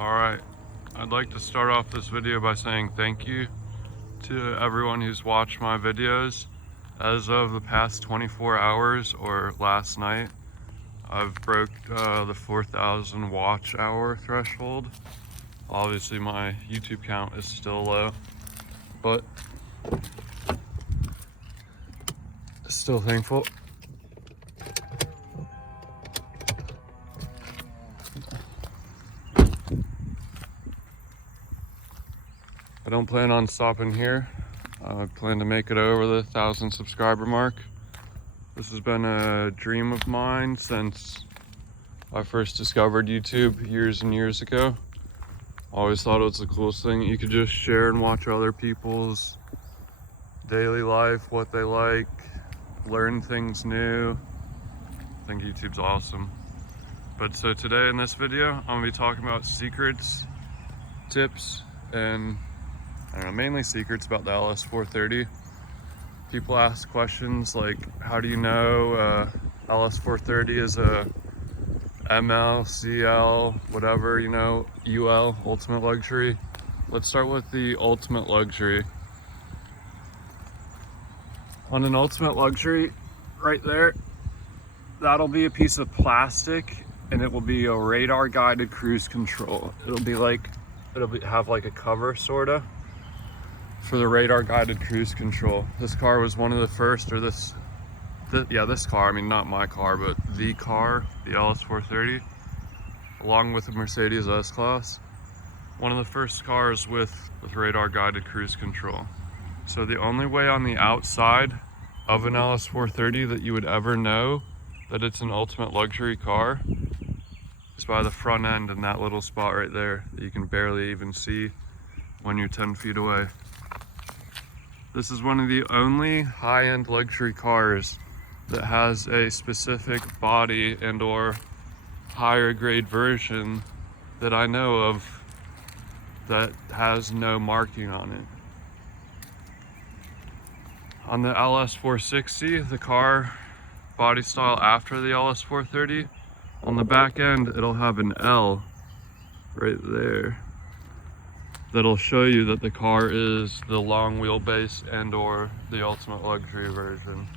Alright, I'd like to start off this video by saying thank you to everyone who's watched my videos. As of the past 24 hours or last night, I've broke the 4,000 watch hour threshold. Obviously my YouTube count is still low, but still thankful. I don't plan on stopping here. I plan to make it over the 1,000 subscriber mark. This has been a dream of mine since I first discovered YouTube years and years ago. Always thought it was the coolest thing. You could just share and watch other people's daily life, what they like, learn things new. I think YouTube's awesome. But so today in this video, I'm gonna be talking about secrets, tips, and I don't know, mainly secrets about the LS 430. People ask questions like, how do you know LS 430 is a ML, CL, whatever, you know, UL, ultimate luxury? Let's start with the ultimate luxury. On an ultimate luxury, right there, that'll be a piece of plastic and it will be a radar guided cruise control. Have like a cover sorta for the radar guided cruise control. This car was one of the first, or this car, I mean not my car, but the car, the LS 430, along with the Mercedes S-Class, one of the first cars with radar guided cruise control. So the only way on the outside of an LS 430 that you would ever know that it's an ultimate luxury car is by the front end in that little spot right there that you can barely even see when you're 10 feet away. This is one of the only high-end luxury cars that has a specific body and or higher grade version that I know of that has no marking on it. On the LS 460, the car body style after the LS 430, on the back end it'll have an L right there that'll show you that the car is the long wheelbase and or the ultimate luxury version.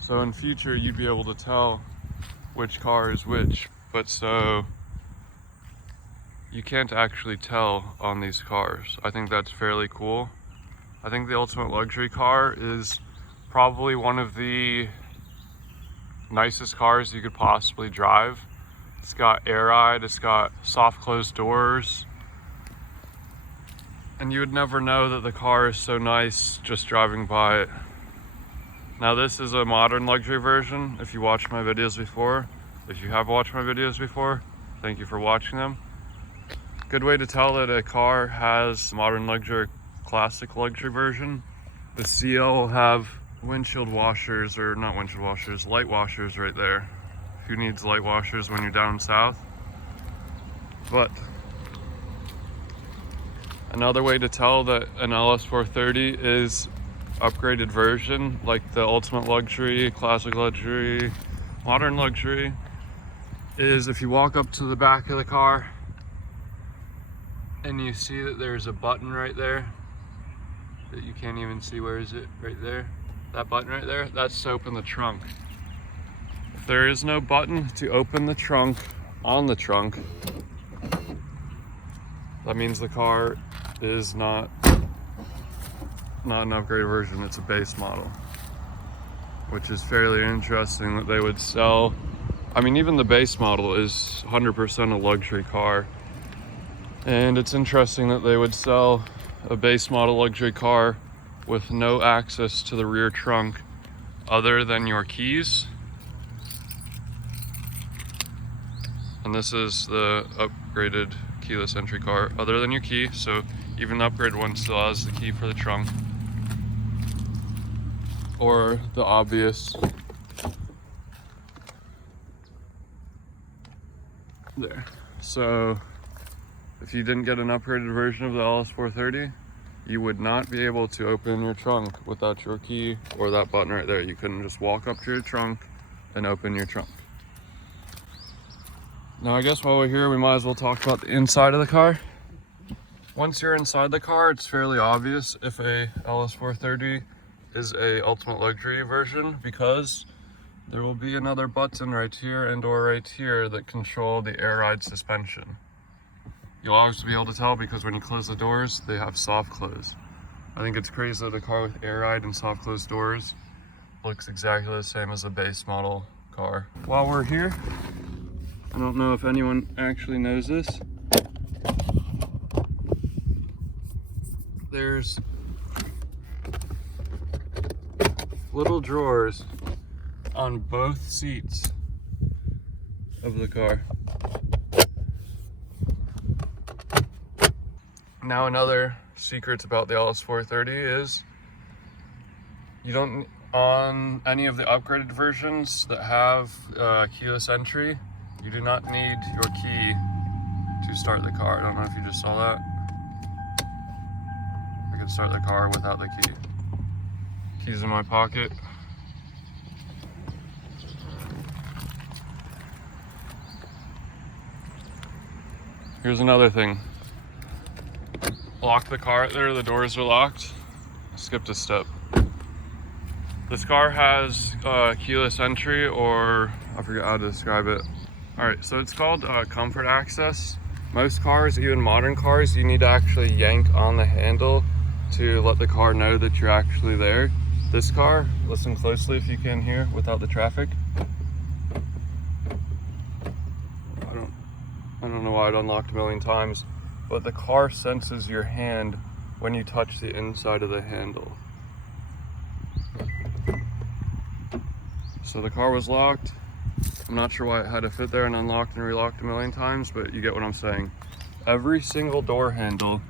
So in future you'd be able to tell which car is which, but so you can't actually tell on these cars. I think that's fairly cool. I think the ultimate luxury car is probably one of the nicest cars you could possibly drive. It's got air ride, it's got soft closed doors, and you would never know that the car is so nice just driving by it. Now this is a modern luxury version. If you watched my videos before, if you have watched my videos before, thank you for watching them. Good way to tell that a car has modern luxury, classic luxury version. The CL will have windshield washers, or not windshield washers, light washers right there. Who needs light washers when you're down south? But another way to tell that an LS 430 is upgraded version, like the ultimate luxury, classic luxury, modern luxury, is if you walk up to the back of the car and you see that there's a button right there that you can't even see. Where is it? Right there. That button right there, that's to open the trunk. If there is no button to open the trunk on the trunk, that means the car is not an upgraded version, it's a base model. Which is fairly interesting that they would sell, I mean even the base model is 100% a luxury car. And it's interesting that they would sell a base model luxury car with no access to the rear trunk other than your keys. And this is the upgraded keyless entry car, other than your key, so even the upgraded one still has the key for the trunk. Or the obvious, there. So if you didn't get an upgraded version of the LS 430, you would not be able to open your trunk without your key or that button right there. You couldn't just walk up to your trunk and open your trunk. Now I guess while we're here, we might as well talk about the inside of the car. Once you're inside the car, it's fairly obvious if a LS430 is a ultimate luxury version, because there will be another button right here and or right here that control the air ride suspension. You'll always be able to tell because when you close the doors, they have soft close. I think it's crazy that a car with air ride and soft closed doors looks exactly the same as a base model car. While we're here, I don't know if anyone actually knows this. There's little drawers on both seats of the car. Now another secret about the LS430 is you don't, on any of the upgraded versions that have keyless entry, you do not need your key to start the car. I don't know if you just saw that. I can start the car without the key. Keys in my pocket. Here's another thing. Lock the car right there, the doors are locked. Skipped a step. This car has keyless entry, or I forget how to describe it. All right, so it's called comfort access. Most cars, even modern cars, you need to actually yank on the handle to let the car know that you're actually there. This car, listen closely if you can hear without the traffic. I don't know why it unlocked a million times, but the car senses your hand when you touch the inside of the handle. So the car was locked. I'm not sure why it had to fit there and unlocked and relocked a million times, but you get what I'm saying. Every single door handle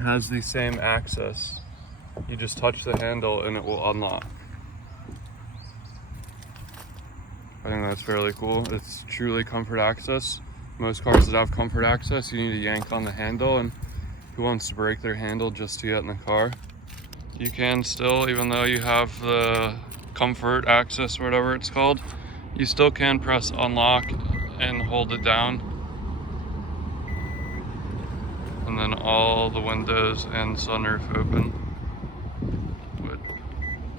has the same access. You just touch the handle and it will unlock. I think that's fairly cool. It's truly comfort access. Most cars that have comfort access, you need to yank on the handle, and who wants to break their handle just to get in the car? You can still, even though you have the comfort access or whatever it's called, you still can press unlock and hold it down, and then all the windows and sunroof open,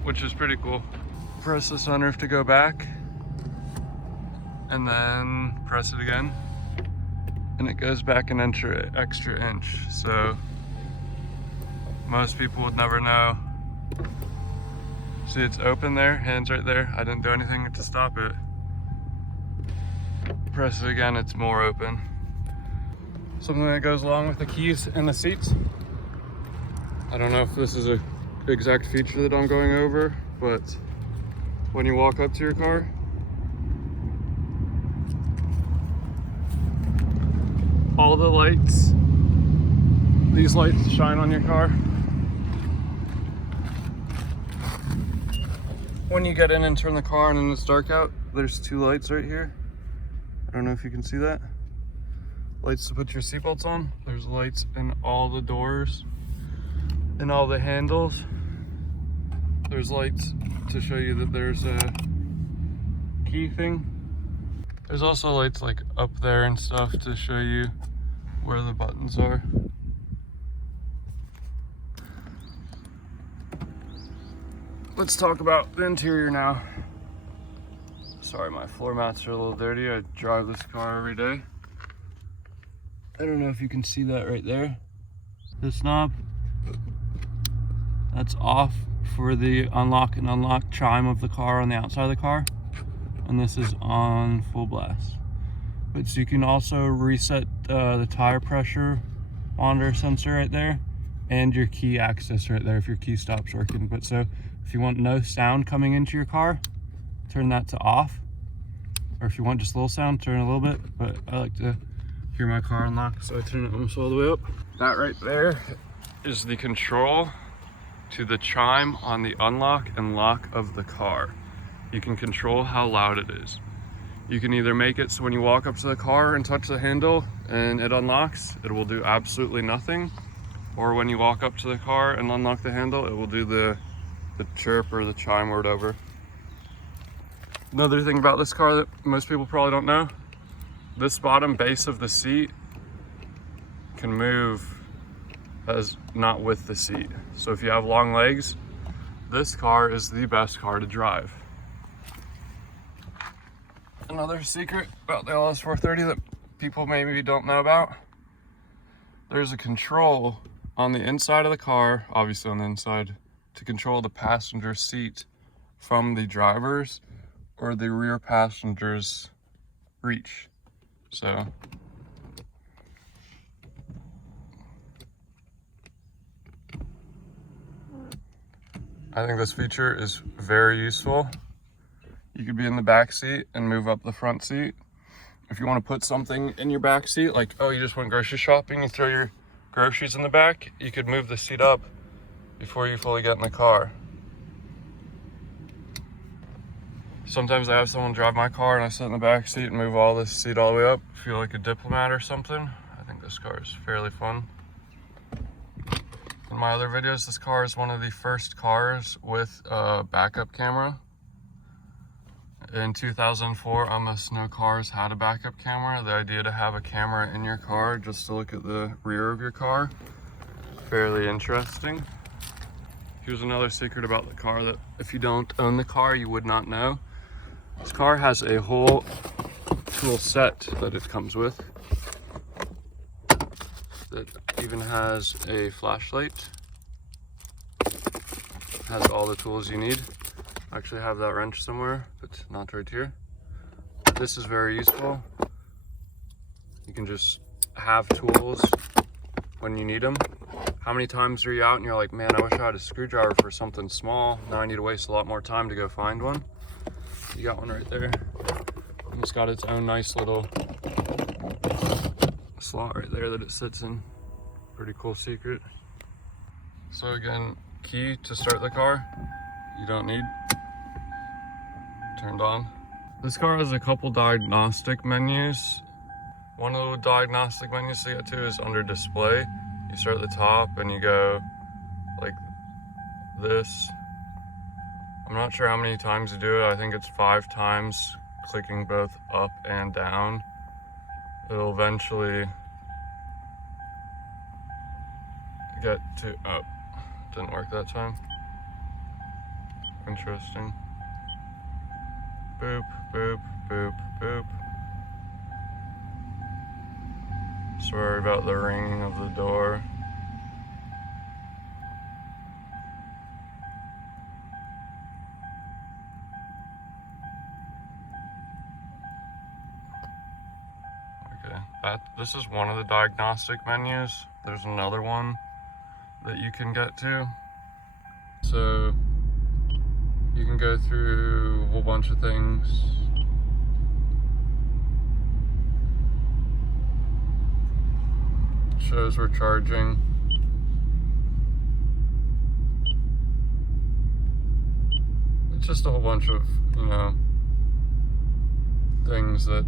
which is pretty cool. Press the sunroof to go back, and then press it again, and it goes back an extra inch. So most people would never know. See, it's open there, hands right there. I didn't do anything to stop it. Press it again, it's more open. Something that goes along with the keys and the seats. I don't know if this is a exact feature that I'm going over, but when you walk up to your car, all the lights, these lights shine on your car. When you get in and turn the car on and it's dark out, there's two lights right here. I don't know if you can see that. Lights to put your seatbelts on. There's lights in all the doors and all the handles. There's lights to show you that there's a key thing. There's also lights like up there and stuff to show you where the buttons are. Let's talk about the interior now. Sorry, my floor mats are a little dirty. I drive this car every day. I don't know if you can see that right there. This knob, that's off for the unlock and unlock chime of the car on the outside of the car. And this is on full blast. But so you can also reset the tire pressure monitor sensor right there, and your key access right there if your key stops working. But so if you want no sound coming into your car, turn that to off. Or if you want just a little sound, turn it a little bit. But I like to hear my car unlock, so I turn it almost all the way up. That right there is the control to the chime on the unlock and lock of the car. You can control how loud it is. You can either make it so when you walk up to the car and touch the handle and it unlocks, it will do absolutely nothing. Or when you walk up to the car and unlock the handle, it will do the chirp or the chime or whatever. Another thing about this car that most people probably don't know, this bottom base of the seat can move as not with the seat. So if you have long legs, this car is the best car to drive. Another secret about the LS 430 that people maybe don't know about, there's a control on the inside of the car, obviously on the inside, to control the passenger seat from the driver's or the rear passenger's reach. So I think this feature is very useful. You could be in the back seat and move up the front seat. If you want to put something in your back seat, like, oh, you just went grocery shopping, you throw your groceries in the back, you could move the seat up before you fully get in the car. Sometimes I have someone drive my car and I sit in the back seat and move all this seat all the way up, feel like a diplomat or something. I think this car is fairly fun. In my other videos, this car is one of the first cars with a backup camera. In 2004, almost no cars had a backup camera. The idea to have a camera in your car just to look at the rear of your car, fairly interesting. Here's another secret about the car that if you don't own the car, you would not know. This car has a whole tool set that it comes with that even has a flashlight, has all the tools you need. I actually have that wrench somewhere, but not right here. This is very useful. You can just have tools when you need them. How many times are you out and you're like, man, I wish I had a screwdriver for something small. Now I need to waste a lot more time to go find one. You got one right there. And it's got its own nice little slot right there that it sits in. Pretty cool secret. So again, key to start the car, you don't need. Turned on. This car has a couple diagnostic menus. One of the diagnostic menus to get to is under display. You start at the top and you go like this. I'm not sure how many times you do it. I think it's 5 times, clicking both up and down. It'll eventually get to, oh, didn't work that time. Interesting. Boop, boop, boop, boop. Sorry about the ringing of the door. Okay, this is one of the diagnostic menus. There's another one that you can get to. So you can go through a whole bunch of things. Shows we're charging. It's just a whole bunch of, things that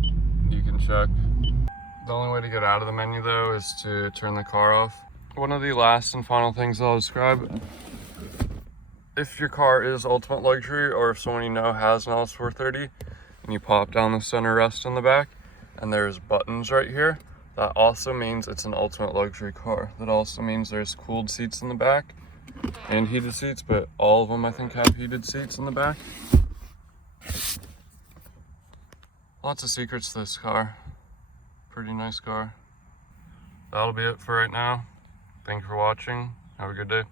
you can check. The only way to get out of the menu though is to turn the car off. One of the last and final things I'll describe, if your car is ultimate luxury or if someone you know has an LS 430 and you pop down the center rest in the back and there's buttons right here, that also means it's an ultimate luxury car. That also means there's cooled seats in the back and heated seats, but all of them I think have heated seats in the back. Lots of secrets to this car. Pretty nice car. That'll be it for right now. Thank you for watching. Have a good day.